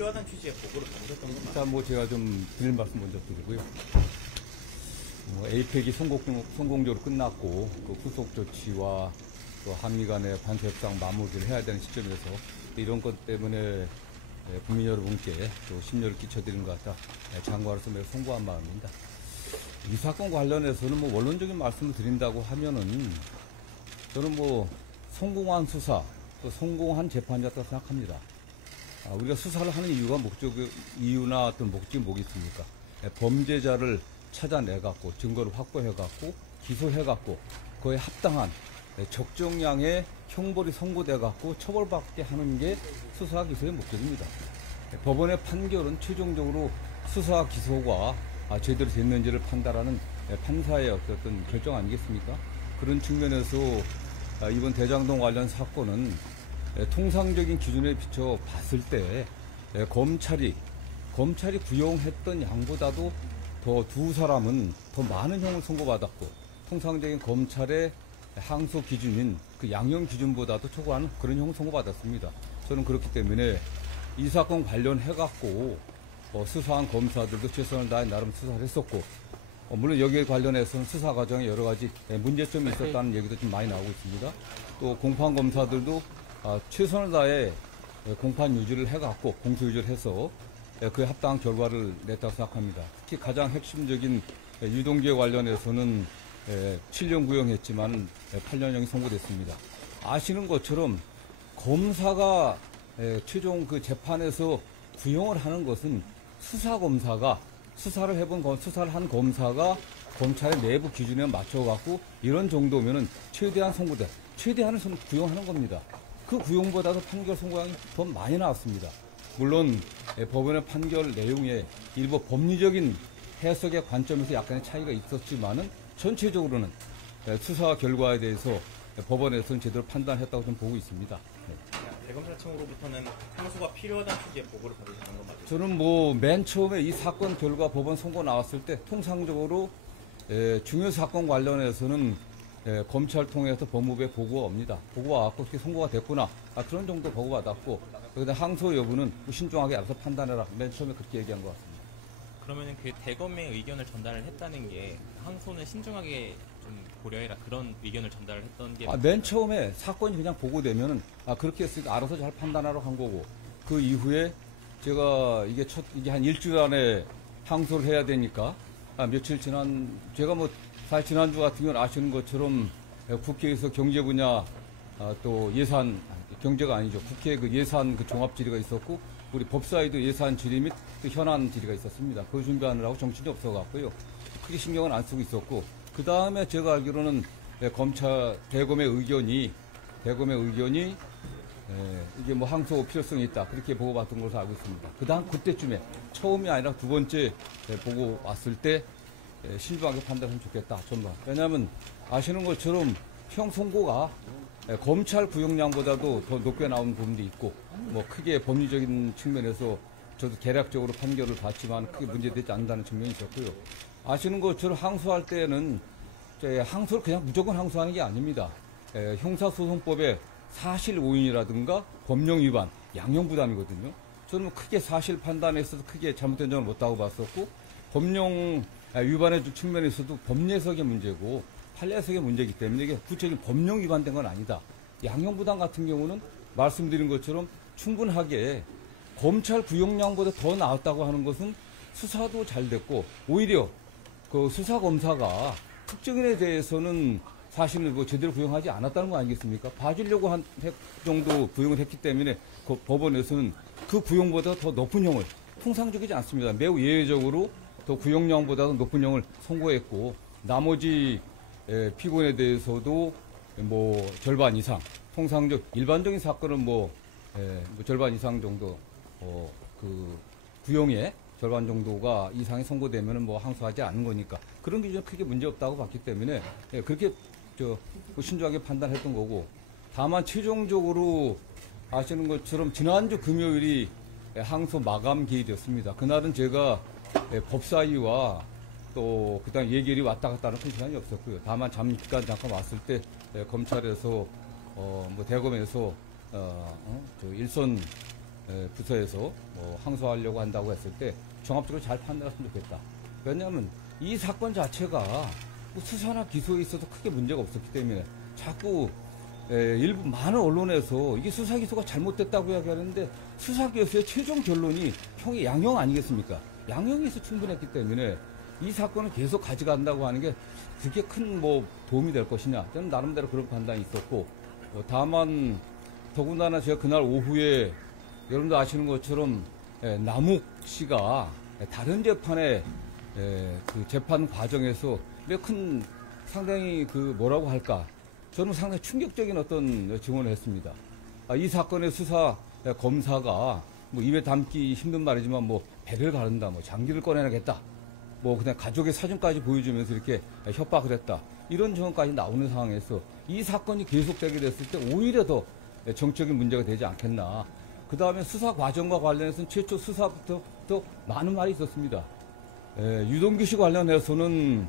필요하다는 취지의 보고를 받으셨던 건 맞나요? 일단 뭐 제가 좀 드릴 말씀 먼저 드리고요. 에이펙이 성공적으로 끝났고 그 후속 조치와 또 한미 간의 반세 협상 마무리를 해야 되는 시점에서 이런 것 때문에 국민 여러분께 또 심려를 끼쳐드리는 것 같다. 장관으로서 매우 송구한 마음입니다. 이 사건 관련해서는 뭐 원론적인 말씀을 드린다고 하면은 저는 뭐 성공한 수사 또 성공한 재판이었다고 생각합니다. 우리가 수사를 하는 이유나 어떤 목적이 뭐겠습니까? 범죄자를 찾아내갖고 증거를 확보해갖고 기소해갖고 그에 합당한 적정량의 형벌이 선고돼갖고 처벌받게 하는 게 수사 기소의 목적입니다. 법원의 판결은 최종적으로 수사 기소가 제대로 됐는지를 판단하는 판사의 어떤 결정 아니겠습니까? 그런 측면에서 이번 대장동 관련 사건은 통상적인 기준에 비춰 봤을 때 검찰이 구형했던 양보다도 더 두 사람은 더 많은 형을 선고받았고 통상적인 검찰의 항소 기준인 그 양형 기준보다도 초과하는 그런 형을 선고받았습니다. 저는 그렇기 때문에 이 사건 관련해갖고 수사한 검사들도 최선을 다해 나름 수사를 했었고 물론 여기에 관련해서는 수사 과정에 여러 가지 문제점이 있었다는 얘기도 좀 많이 나오고 있습니다. 또 공판 검사들도 최선을 다해 공판 유지를 해갖고 공소 유지를 해서 그에 합당한 결과를 냈다고 생각합니다. 특히 가장 핵심적인 유동규에 관련해서는 7년 구형했지만 8년형이 선고됐습니다. 아시는 것처럼 검사가 최종 그 재판에서 구형을 하는 것은 수사검사가 수사를 한 검사가 검찰의 내부 기준에 맞춰갖고 이런 정도면은 최대한을 구형하는 겁니다. 그 구형보다도 판결 선고량이 더 많이 나왔습니다. 물론 법원의 판결 내용에 일부 법리적인 해석의 관점에서 약간의 차이가 있었지만은 전체적으로는 수사 결과에 대해서 법원에서는 제대로 판단했다고 좀 보고 있습니다. 대검찰청으로부터는 항소가 필요하다는 취지의 보고를 받으셨던 건 맞죠? 저는 뭐 맨 처음에 이 사건 결과 법원 선고 나왔을 때 통상적으로 중요 사건 관련해서는 검찰 통해서 법무부에 보고가 옵니다. 보고가 왔고 그렇게 선고가 됐구나. 그런 정도 보고받았고 그다음 항소 여부는 신중하게 알아서 판단해라. 맨 처음에 그렇게 얘기한 것 같습니다. 그러면은 그 대검의 의견을 전달을 했다는 게 항소는 신중하게 좀 고려해라 그런 의견을 전달을 했던 게 맨 처음에 사건이 그냥 보고되면은 그렇게 했으니까 알아서 잘 판단하라고 한 거고 그 이후에 제가 이게 한 일주일 안에 항소를 해야 되니까 며칠 제가 뭐 사실 지난주 같은 경우는 아시는 것처럼 국회에서 경제 분야 또 예산 경제가 아니죠. 국회 그 예산 그 종합 질의가 있었고 우리 법사위도 예산 질의 및 또 현안 질의가 있었습니다. 그거 준비하느라고 정신이 없어갖고요. 크게 신경은 안 쓰고 있었고 그 다음에 제가 알기로는 대검의 의견이 이게 뭐 항소 필요성이 있다 그렇게 보고받은 것으로 알고 있습니다. 그다음 그때쯤에 처음이 아니라 두 번째 보고 왔을 때 신중하게 판단하면 좋겠다. 전반. 왜냐하면 아시는 것처럼 형 선고가 검찰 구형량보다도 더 높게 나온 부분도 있고 뭐 크게 법리적인 측면에서 저도 개략적으로 판결을 받지만 크게 문제되지 않는다는 측면이 있었고요. 아시는 것처럼 항소할 때는 항소를 그냥 무조건 항소하는 게 아닙니다. 형사소송법의 사실 오인이라든가 법령 위반, 양형 부담이거든요. 저는 크게 사실 판단에 있어서 크게 잘못된 점을 못하고 봤었고 법령 위반의 측면에서도 법례석의 문제고 판례석의 문제이기 때문에 이게 구체적인 법령 위반된 건 아니다. 양형 부담 같은 경우는 말씀드린 것처럼 충분하게 검찰 구형량보다 더 나았다고 하는 것은 수사도 잘 됐고 오히려 그 수사검사가 특정인에 대해서는 사실은 뭐 제대로 구형하지 않았다는 거 아니겠습니까? 봐주려고 한 정도 구형을 했기 때문에 그 법원에서는 그 구형보다 더 높은 형을 통상적이지 않습니다. 매우 예외적으로 더 구형량보다 높은 형을 선고했고 나머지 피고인에 대해서도 뭐 절반 이상 일반적인 사건은 뭐 절반 이상 정도 그 구형의 절반 정도가 이상이 선고되면은 뭐 항소하지 않는 거니까 그런 기준은 크게 문제 없다고 봤기 때문에 그렇게 신중하게 판단했던 거고 다만 최종적으로 아시는 것처럼 지난주 금요일이 항소 마감 기일이었습니다. 그날은 제가 법사위와 또 그다음 예결이 왔다 갔다 하는 큰 시간이 없었고요. 다만 잠깐 왔을 때 검찰에서 뭐 대검에서 일선 부서에서 항소하려고 한다고 했을 때 종합적으로 잘 판단했으면 좋겠다. 왜냐하면 이 사건 자체가 뭐 수사나 기소에 있어서 크게 문제가 없었기 때문에 자꾸 일부 많은 언론에서 이게 수사 기소가 잘못됐다고 이야기하는데 수사 기소의 최종 결론이 형이 양형 아니겠습니까? 양형에서 충분했기 때문에 이 사건을 계속 가져간다고 하는 게 그게 큰 뭐 도움이 될 것이냐. 저는 나름대로 그런 판단이 있었고 다만 더군다나 제가 그날 오후에 여러분도 아시는 것처럼 남욱 씨가 다른 재판에 그 재판 과정에서 몇 큰 상당히 그 뭐라고 할까 저는 상당히 충격적인 어떤 증언을 했습니다. 이 사건의 수사 검사가 뭐 입에 담기 힘든 말이지만 뭐 배를 가른다, 뭐 장기를 꺼내야겠다, 뭐 그냥 가족의 사진까지 보여주면서 이렇게 협박을 했다. 이런 증언까지 나오는 상황에서 이 사건이 계속되게 됐을 때 오히려 더 정적인 문제가 되지 않겠나. 그 다음에 수사 과정과 관련해서는 최초 수사부터 또 많은 말이 있었습니다. 유동규 씨 관련해서는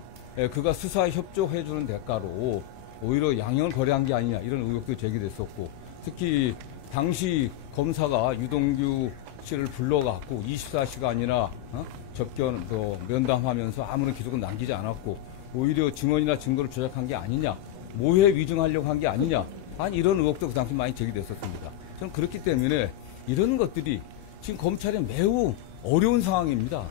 그가 수사에 협조해주는 대가로 오히려 양형을 거래한 게 아니냐 이런 의혹도 제기됐었고 특히 당시 검사가 유동규 씨를 불러갖고 24시간이나 접견 또 면담하면서 아무런 기록은 남기지 않았고 오히려 증언이나 증거를 조작한 게 아니냐 모해 위증하려고 한 게 아니냐 이런 의혹도 그 당시 많이 제기됐었습니다. 저는 그렇기 때문에 이런 것들이 지금 검찰이 매우 어려운 상황입니다.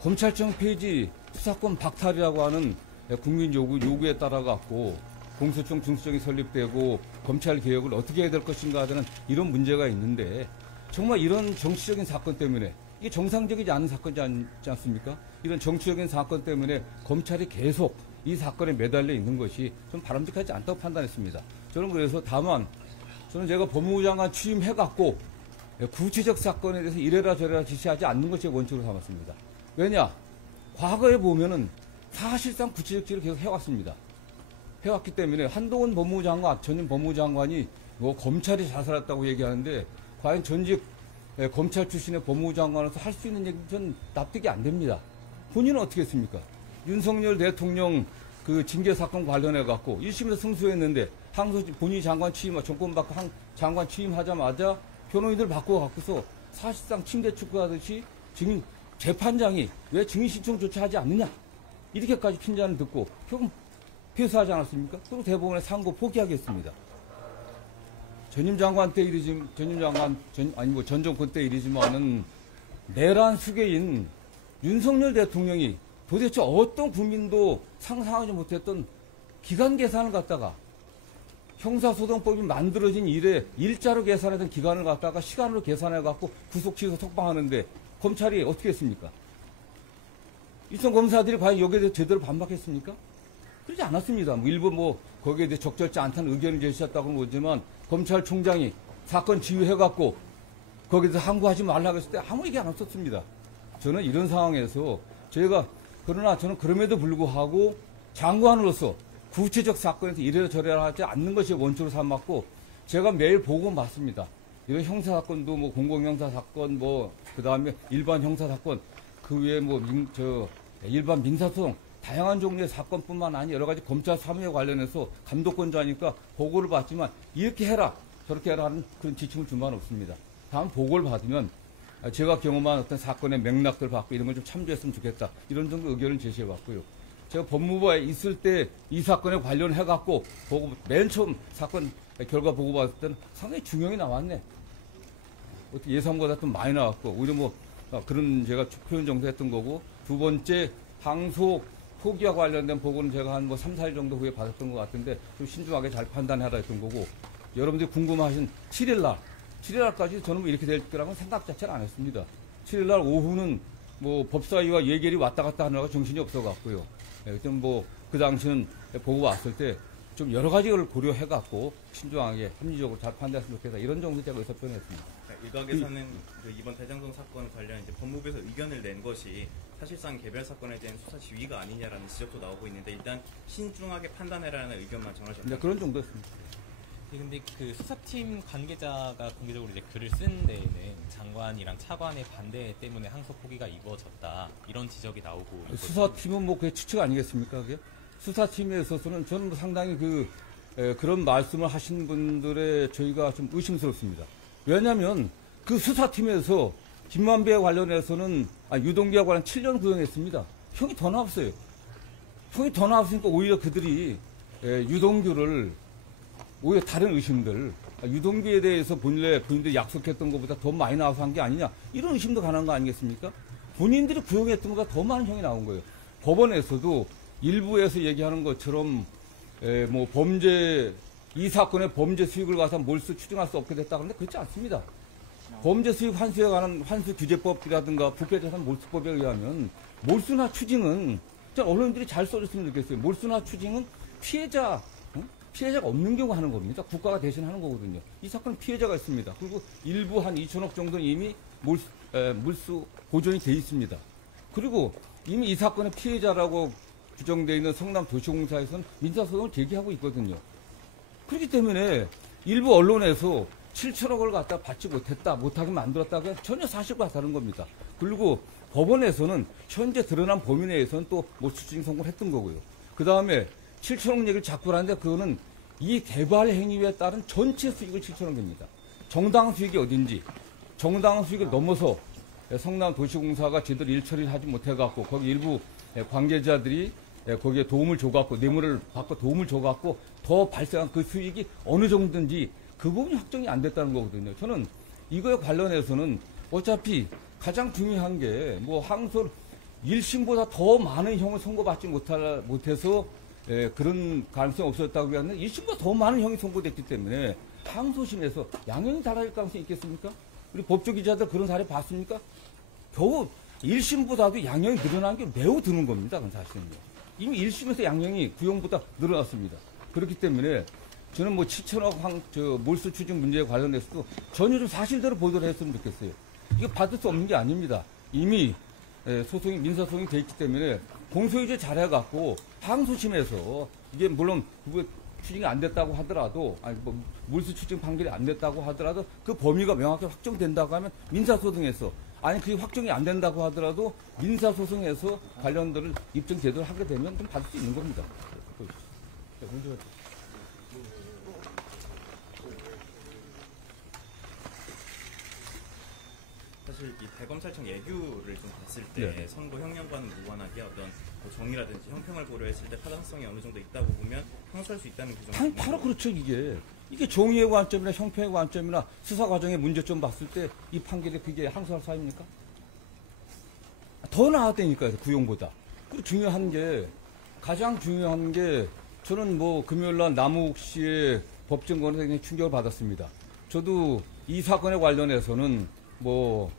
검찰청 폐지 수사권 박탈이라고 하는 국민 요구에 따라 갖고 공수처 중수청이 설립되고 검찰 개혁을 어떻게 해야 될 것인가 하는 이런 문제가 있는데 정말 이런 정치적인 사건 때문에 이게 정상적이지 않은 사건이지 않습니까? 이런 정치적인 사건 때문에 검찰이 계속 이 사건에 매달려 있는 것이 좀 바람직하지 않다고 판단했습니다. 저는 그래서 다만 저는 제가 법무부 장관 취임해갖고 구체적 사건에 대해서 이래라 저래라 지시하지 않는 것이 원칙으로 삼았습니다. 왜냐? 과거에 보면은 사실상 구체적 지시를 계속 해왔습니다. 해왔기 때문에 한동훈 법무부 장관, 전임 법무부 장관이 뭐 검찰이 자살했다고 얘기하는데 과연 전직 검찰 출신의 법무부 장관으로서 할 수 있는 얘기는 전 납득이 안 됩니다. 본인은 어떻게 했습니까? 윤석열 대통령 그 징계 사건 관련해 갖고 1심에서 승소했는데 항소 본인이 장관 취임, 정권 바꿔 장관 취임하자마자 변호인들 바꿔갖고서 사실상 침대 축구하듯이 증인 재판장이 왜 증인 신청조차 하지 않느냐 이렇게까지 핀잔을 듣고 결국 패소하지 않았습니까? 그리고 대법원에 상고 포기하겠습니다. 전임 장관 때 일이지, 전 정권 때 일이지만은 내란 수괴인 윤석열 대통령이 도대체 어떤 국민도 상상하지 못했던 기간 계산을 갖다가 형사소송법이 만들어진 이래 일자로 계산하던 기간을 갖다가 시간으로 계산해갖고 구속 취소 석방하는데 검찰이 어떻게 했습니까? 일선 검사들이 과연 여기에 대해서 제대로 반박했습니까? 그러지 않았습니다. 일부 거기에 대해 적절치 않다는 의견을 제시했다고는 보지만 검찰총장이 사건 지휘해갖고 거기에 대해서 항고하지 말라고 했을 때 아무 얘기 안 했었습니다. 저는 이런 상황에서 그러나 저는 그럼에도 불구하고 장관으로서 구체적 사건에서 이래라 저래라 하지 않는 것이 원칙으로 삼았고 제가 매일 보고 봤습니다. 이런 형사사건도 공공형사사건 그 다음에 일반 형사사건 그 외에 일반 민사소송 다양한 종류의 사건뿐만 아니라 여러 가지 검찰 사무에 관련해서 감독권자니까 보고를 받지만 이렇게 해라 저렇게 해라 하는 그런 지침을 준 바는 없습니다. 다음 보고를 받으면 제가 경험한 어떤 사건의 맥락들 받고 이런 걸 좀 참조했으면 좋겠다 이런 정도 의견을 제시해 봤고요. 제가 법무부에 있을 때 이 사건에 관련해갖고 맨 처음 사건 결과 보고 봤을 때는 상당히 중형이 나왔네. 어떻게 예상보다 좀 많이 나왔고 오히려 그런 제가 표현 정도 했던 거고 두 번째 항소 포기와 관련된 보고는 제가 한 3, 4일 정도 후에 받았던 것 같은데 좀 신중하게 잘 판단해라 했던 거고 여러분들이 궁금하신 7일날까지 저는 이렇게 될 거라고 생각 자체를 안 했습니다. 7일날 오후는 법사위와 예결이 왔다 갔다 하느라고 정신이 없어갖고요. 그 당시는 보고 왔을 때 좀 여러 가지를 고려해갖고 신중하게 합리적으로 잘 판단했으면 좋겠다 이런 정도 제가 의사 표현했습니다. 일각에서는 이번 대장동 사건 관련 법무부에서 의견을 낸 것이 사실상 개별 사건에 대한 수사 지휘가 아니냐라는 지적도 나오고 있는데 일단 신중하게 판단해라는 의견만 전하셨습니다. 네, 그런 정도였습니다. 근데 그 수사팀 관계자가 공개적으로 글을 쓴 데에는 장관이랑 차관의 반대 때문에 항소 포기가 이루어졌다 이런 지적이 나오고 수사팀은 그게 추측 아니겠습니까? 그게 수사팀에 있어서는 저는 상당히 그런 말씀을 하신 분들의 저희가 좀 의심스럽습니다. 왜냐하면 그 수사팀에서 김만배에 관련해서는 유동규와 관련 7년 구형했습니다. 형이 더 나왔어요. 형이 더 나왔으니까 오히려 그들이 유동규를 오히려 다른 의심들, 유동규에 대해서 본인들이 약속했던 것보다 더 많이 나와서 한 게 아니냐, 이런 의심도 가능한 거 아니겠습니까? 본인들이 구형했던 것보다 더 많은 형이 나온 거예요. 법원에서도 일부에서 얘기하는 것처럼 뭐 이 사건의 범죄 수익을 가서 몰수 추징할 수 없게 됐다 그런데 그렇지 않습니다. 범죄 수익 환수에 관한 환수 규제법이라든가 부패재산 몰수법에 의하면 몰수나 추징은 언론들이 잘 써줬으면 좋겠어요. 몰수나 추징은 피해자가 없는 경우 하는 겁니다. 국가가 대신 하는 거거든요. 이 사건은 피해자가 있습니다. 그리고 일부 한 2천억 정도는 이미 몰수 보존이 돼 있습니다. 그리고 이미 이 사건의 피해자라고 규정되어 있는 성남도시공사에서는 민사소송을 제기하고 있거든요. 그렇기 때문에 일부 언론에서 7천억을 갖다 받지 못하게 만들었다고 전혀 사실과 다른 겁니다. 그리고 법원에서는 현재 드러난 범위 내에서는 또 몰수추징 선고를 했던 거고요. 그 다음에 7천억 얘기를 자꾸 하는데 그거는 이 개발 행위에 따른 전체 수익을 7천억입니다. 정당한 수익이 어딘지, 정당한 수익을 넘어서 성남도시공사가 제대로 일처리를 하지 못해갖고 거기 일부 관계자들이 거기에 도움을 줘갖고 뇌물을 받고 도움을 줘갖고 더 발생한 그 수익이 어느 정도인지 그 부분이 확정이 안 됐다는 거거든요. 저는 이거에 관련해서는 어차피 가장 중요한 게 뭐 항소 1심보다 더 많은 형을 선고받지 못해서 그런 가능성이 없었다고 하는데 1심보다 더 많은 형이 선고됐기 때문에 항소심에서 양형이 달라질 가능성이 있겠습니까? 우리 법조기자들 그런 사례 봤습니까? 겨우 1심보다도 양형이 늘어난 게 매우 드문 겁니다. 그건 사실은요. 이미 1심에서 양형이 구형보다 늘어났습니다. 그렇기 때문에 저는 뭐 7천억 몰수 추징 문제에 관련해서도 전혀 좀 사실대로 보도를 했으면 좋겠어요. 이거 받을 수 없는 게 아닙니다. 이미 민사소송이 돼 있기 때문에 공소유죄 잘해갖고 항소심에서 이게 물론 추징이 안 됐다고 하더라도 몰수 추징 판결이 안 됐다고 하더라도 그 범위가 명확히 확정된다고 하면 민사소송에서 그게 확정이 안 된다고 하더라도 민사소송에서 관련들을 입증 제대로 하게 되면 좀 받을 수 있는 겁니다. 사실 이 대검찰청 예규를 좀 봤을 때 선고 형량과는 무관하게 어떤 뭐 정의라든지 형평을 고려했을 때 타당성이 어느 정도 있다고 보면 항소할 수 있다는 규정. 바로 그렇죠. 이게 정의의 관점이나 형평의 관점이나 수사 과정의 문제점 봤을 때 이 판결이 그게 항소할 사유입니까? 더 나았다니까요. 구형보다. 그리고 가장 중요한 게 저는 뭐 금요일날 남욱 씨의 법정권에 굉장히 충격을 받았습니다. 저도 이 사건에 관련해서는 뭐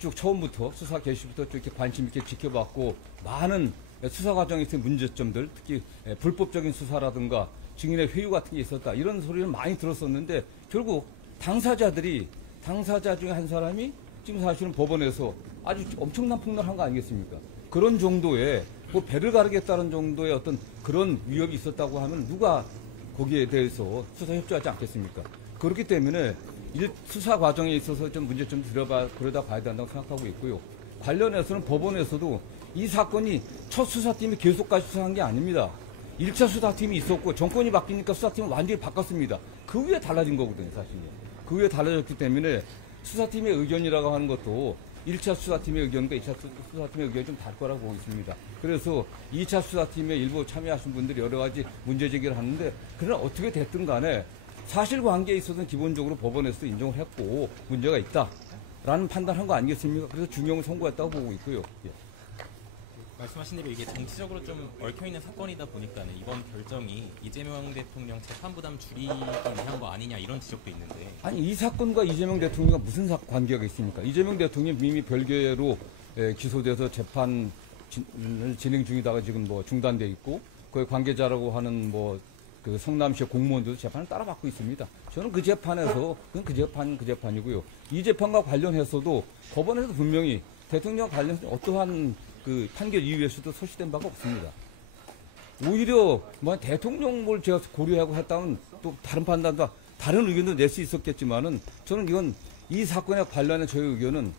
쭉 처음부터 수사 개시부터 쭉 이렇게 관심 있게 지켜봤고 많은 수사 과정에서의 문제점들, 특히 불법적인 수사라든가 증인의 회유 같은 게 있었다 이런 소리를 많이 들었었는데 결국 당사자 중에 한 사람이 지금 사실은 법원에서 아주 엄청난 폭로를 한 거 아니겠습니까? 그런 정도의 뭐 배를 가르겠다는 정도의 어떤 그런 위협이 있었다고 하면 누가 거기에 대해서 수사 협조하지 않겠습니까? 그렇기 때문에 수사 과정에 있어서 좀 문제점 들여다 봐야 된다고 생각하고 있고요. 관련해서는 법원에서도 이 사건이 첫 수사팀이 계속까지 수사한 게 아닙니다. 1차 수사팀이 있었고 정권이 바뀌니까 수사팀을 완전히 바꿨습니다. 그 위에 달라진 거거든요, 사실은. 그 위에 달라졌기 때문에 수사팀의 의견이라고 하는 것도 1차 수사팀의 의견과 2차 수사팀의 의견이 좀 다를 거라고 보고 있습니다. 그래서 2차 수사팀에 일부 참여하신 분들이 여러 가지 문제 제기를 하는데 그러나 어떻게 됐든 간에 사실관계에 있어서는 기본적으로 법원에서도 인정을 했고 문제가 있다라는 판단한 거 아니겠습니까? 그래서 중형을 선고했다고 보고 있고요. 예. 말씀하신 대로 이게 정치적으로 좀 얽혀있는 사건이다 보니까는 이번 결정이 이재명 대통령 재판 부담 줄이기 위한 거 아니냐 이런 지적도 있는데. 이 사건과 이재명 대통령과 무슨 관계가 있습니까? 이재명 대통령이 이미 별개로 기소돼서 재판을 진행 중이다가 지금 뭐 중단돼 있고 거기 관계자라고 하는 그 성남시의 공무원들도 재판을 따라받고 있습니다. 저는 그 재판에서 그건 그 재판이고요. 이 재판과 관련해서도 법원에서 분명히 대통령 관련해서 어떠한 그 판결 이유에서도 소시된 바가 없습니다. 오히려 대통령을 제가 고려하고 했다면 또 다른 판단과 다른 의견도 낼 수 있었겠지만은 저는 이건 이 사건에 관련한 저의 의견은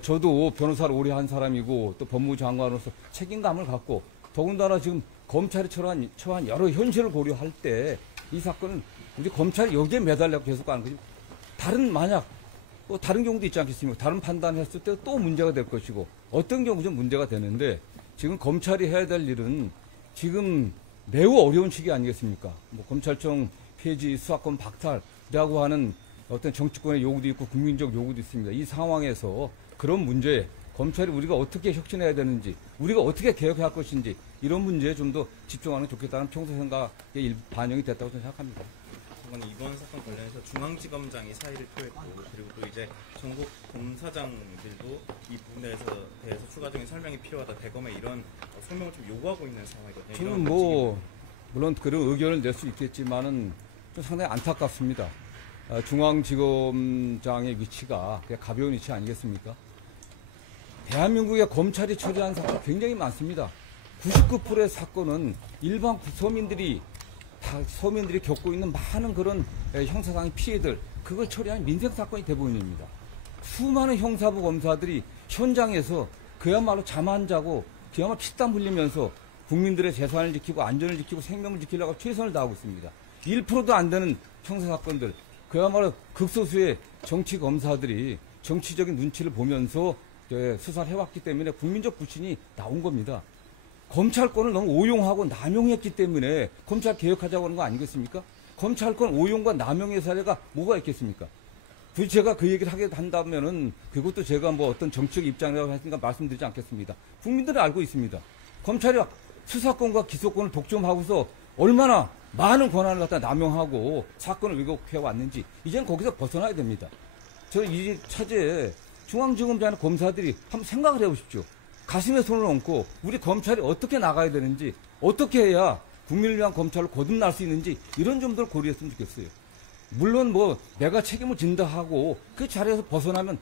저도 변호사를 오래 한 사람이고 또 법무부 장관으로서 책임감을 갖고 더군다나 지금 검찰이 처한 여러 현실을 고려할 때 이 사건은 우리 검찰이 여기에 매달려 계속 가는 거지. 만약 또 다른 경우도 있지 않겠습니까? 다른 판단했을 때 또 문제가 될 것이고 어떤 경우 좀 문제가 되는데 지금 검찰이 해야 될 일은 지금 매우 어려운 시기 아니겠습니까? 뭐 검찰청 폐지, 수사권 박탈이라고 하는 어떤 정치권의 요구도 있고 국민적 요구도 있습니다. 이 상황에서 그런 문제에 검찰이 우리가 어떻게 혁신해야 되는지, 우리가 어떻게 개혁해야 할 것인지 이런 문제에 좀 더 집중하는 게 좋겠다는 평소 생각에 반영이 됐다고 저는 생각합니다. 저는 이번 사건 관련해서 중앙지검장이 사의를 표했고 그리고 또 이제 전국 검사장들도 이 부분에 대해서 추가적인 설명이 필요하다. 대검에 이런 소명을 좀 요구하고 있는 상황이거든요. 저는 뭐 물론 그런 의견을 낼 수 있겠지만은 좀 상당히 안타깝습니다. 중앙지검장의 위치가 그냥 가벼운 위치 아니겠습니까? 대한민국의 검찰이 처리한 사건 굉장히 많습니다. 99%의 사건은 일반 서민들이 겪고 있는 많은 그런 형사상의 피해들, 그걸 처리하는 민생사건이 대부분입니다. 수많은 형사부 검사들이 현장에서 그야말로 잠 안 자고 그야말로 피땀 흘리면서 국민들의 재산을 지키고 안전을 지키고 생명을 지키려고 최선을 다하고 있습니다. 1%도 안 되는 형사사건들, 그야말로 극소수의 정치 검사들이 정치적인 눈치를 보면서 수사를 해왔기 때문에 국민적 불신이 나온 겁니다. 검찰권을 너무 오용하고 남용했기 때문에 검찰 개혁하자고 하는 거 아니겠습니까? 검찰권 오용과 남용의 사례가 뭐가 있겠습니까? 굳이 제가 그 얘기를 하게 한다면은 그것도 제가 뭐 어떤 정치적 입장이라고 했으니까 말씀드리지 않겠습니다. 국민들은 알고 있습니다. 검찰이 수사권과 기소권을 독점하고서 얼마나 많은 권한을 갖다 남용하고 사건을 왜곡해 왔는지 이제는 거기서 벗어나야 됩니다. 저는 이 차제에 중앙지검장의 검사들이 한번 생각을 해보십시오. 가슴에 손을 얹고 우리 검찰이 어떻게 나가야 되는지, 어떻게 해야 국민을 위한 검찰로 거듭날 수 있는지 이런 점들을 고려했으면 좋겠어요. 물론 뭐 내가 책임을 진다 하고 그 자리에서 벗어나면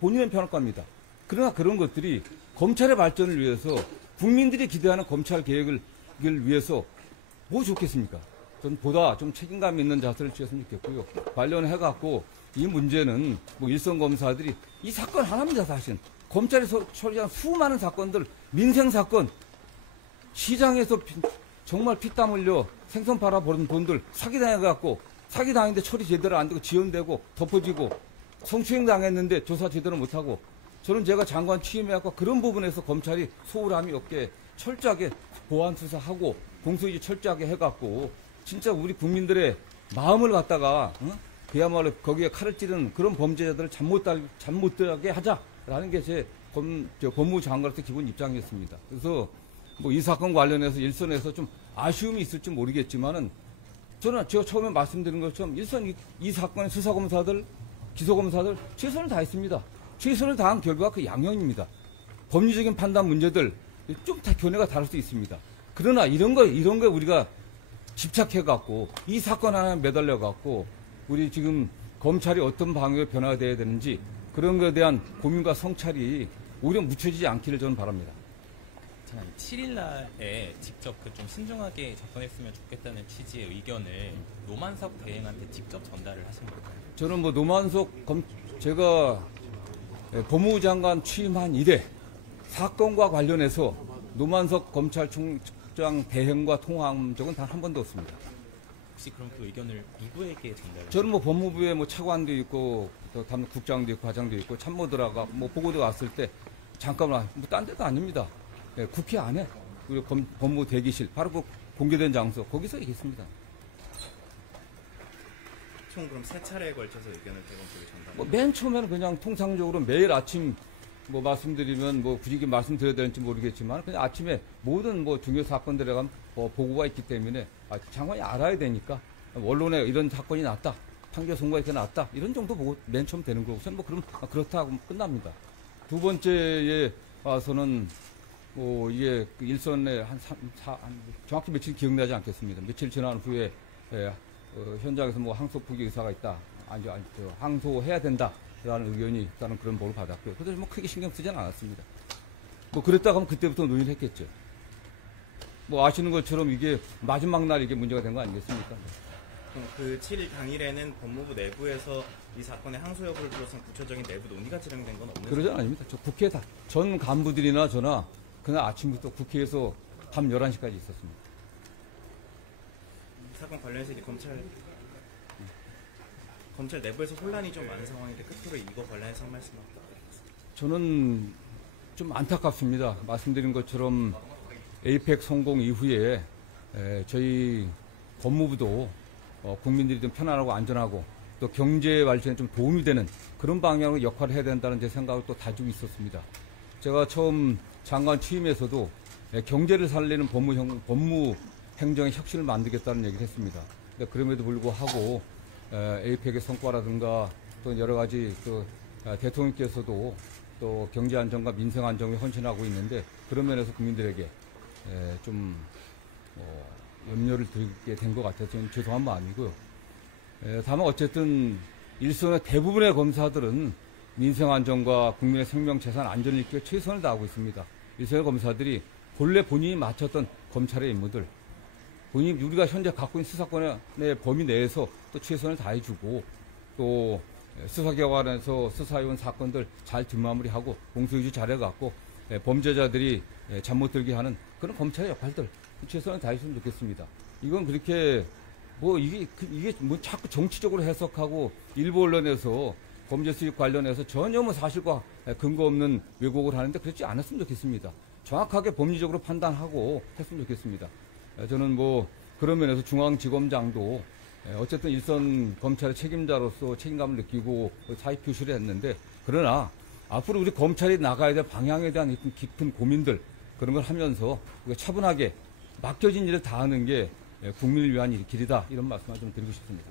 본인은 편할 겁니다. 그러나 그런 것들이 검찰의 발전을 위해서 국민들이 기대하는 검찰 개혁을 위해서 뭐 좋겠습니까? 저는 보다 좀 책임감 있는 자세를 취했으면 좋겠고요. 관련해갖고 이 문제는 뭐 일선 검사들이 이 사건 하나입니다, 사실. 검찰에서 처리한 수많은 사건들, 민생사건, 시장에서 정말 피땀 흘려 생선 팔아버린 돈들 사기당해갖고 사기당했는데 처리 제대로 안 되고 지연되고 덮어지고 성추행 당했는데 조사 제대로 못하고 저는 제가 장관 취임해갖고 그런 부분에서 검찰이 소홀함이 없게 철저하게 보안 수사하고 공소유지 철저하게 해갖고 진짜 우리 국민들의 마음을 갖다가 그야말로 거기에 칼을 찌르는 그런 범죄자들을 잠 못 들게 하자라는 게 제 법무부 장관으로서 기본 입장이었습니다. 그래서 뭐 이 사건 관련해서 일선에서 좀 아쉬움이 있을지 모르겠지만은 저는 제가 처음에 말씀드린 것처럼 일선 이 사건의 수사검사들, 기소검사들 최선을 다했습니다. 최선을 다한 결과가 그 양형입니다. 법리적인 판단 문제들 좀 다 견해가 다를 수 있습니다. 그러나 이런 거 우리가 집착해갖고 이 사건 하나에 매달려갖고 우리 지금 검찰이 어떤 방향으로 변화가 돼야 되는지 그런 것에 대한 고민과 성찰이 오히려 묻혀지지 않기를 저는 바랍니다. 자, 7일 날에 직접 그 좀 신중하게 접근했으면 좋겠다는 취지의 의견을 노만석 대행한테 직접 전달을 하신 건가요? 저는 뭐 노만석 제가 법무부 장관 취임한 이래 사건과 관련해서 노만석 검찰총장 대행과 통화한 적은 단 한 번도 없습니다. 혹시 그럼 그 의견을 누구에게 전달을? 저는 뭐 법무부에 뭐 차관도 있고 또 국장도 있고 과장도 있고 참모들하고 뭐 보고도 왔을 때 잠깐만 뭐 딴 데도 아닙니다. 예, 국회 안에 우리 법무부 대기실 바로 그 공개된 장소 거기서 얘기했습니다. 총 그럼 세 차례에 걸쳐서 의견을 대검 쪽에 전달. 뭐 맨 처음에는 그냥 통상적으로 매일 아침 뭐 말씀드리면 뭐 굳이 말씀드려야 되는지 모르겠지만 그냥 아침에 모든 뭐 중요 사건들에 가면 보고가 있기 때문에 장관이 알아야 되니까 언론에 이런 사건이 났다. 판결 선고가 이렇게 났다. 이런 정도 보고 맨 처음 되는 거고 저는 뭐 그럼 그렇다 하고 끝납니다. 두 번째에 와서는 이게 그 일선에 정확히 며칠 기억나지 않겠습니다. 며칠 지난 후에 현장에서 뭐 항소 부기 의사가 있다. 항소해야 된다라는 의견이 있다는 그런 보고를 받았고요. 그래서 뭐 크게 신경 쓰지는 않았습니다. 뭐 그랬다가 하면 그때부터 논의를 했겠죠. 뭐 아시는 것처럼 이게 마지막 날 이게 문제가 된 거 아니겠습니까? 그 7일 당일에는 법무부 내부에서 이 사건의 항소 여부를 둘러싼 구체적인 내부 논의가 진행된 건 없는 그러지 않습니다. 저 국회 전 간부들이나 저나 그날 아침부터 국회에서 밤 11시까지 있었습니다. 이 사건 관련해서 이제 검찰 내부에서 혼란이 좀 많은 상황인데 끝으로 이거 관련해서 한 말씀 부탁드립니다. 저는 좀 안타깝습니다. 말씀드린 것처럼 에이펙 성공 이후에 저희 법무부도 국민들이 좀 편안하고 안전하고 또 경제 발전에 좀 도움이 되는 그런 방향으로 역할을 해야 된다는 제 생각을 또 가지고 있었습니다. 제가 처음 장관 취임에서도 경제를 살리는 법무 행정의 혁신을 만들겠다는 얘기를 했습니다. 근데 그럼에도 불구하고 에이펙의 성과라든가 또 여러 가지 또 대통령께서도 또 경제 안정과 민생 안정에 헌신하고 있는데 그런 면에서 국민들에게 좀 염려를 드리게 된 것 같아서 저는 죄송한 마음이고요. 다만 어쨌든 일선의 대부분의 검사들은 민생 안정과 국민의 생명 재산 안전을 지키기 위해 최선을 다하고 있습니다. 일선의 검사들이 본래 본인이 맡았던 검찰의 임무들, 본인이 우리가 현재 갖고 있는 수사권의 범위 내에서 또 최선을 다해주고 또 수사기관에서 수사해온 사건들 잘 뒷마무리하고 공소유지 잘해갖고 범죄자들이 잠 못 들게 하는 그런 검찰의 역할들 최선을 다해주면 좋겠습니다. 이건 그렇게 이게 자꾸 정치적으로 해석하고 일부 언론에서 범죄 수익 관련해서 전혀 사실과 근거 없는 왜곡을 하는데 그렇지 않았으면 좋겠습니다. 정확하게 법리적으로 판단하고 했으면 좋겠습니다. 저는 그런 면에서 중앙지검장도 어쨌든 일선 검찰의 책임자로서 책임감을 느끼고 사의 표시를 했는데 그러나 앞으로 우리 검찰이 나가야 될 방향에 대한 깊은 고민들 그런 걸 하면서 차분하게 맡겨진 일을 다하는 게 국민을 위한 길이다 이런 말씀을 좀 드리고 싶습니다.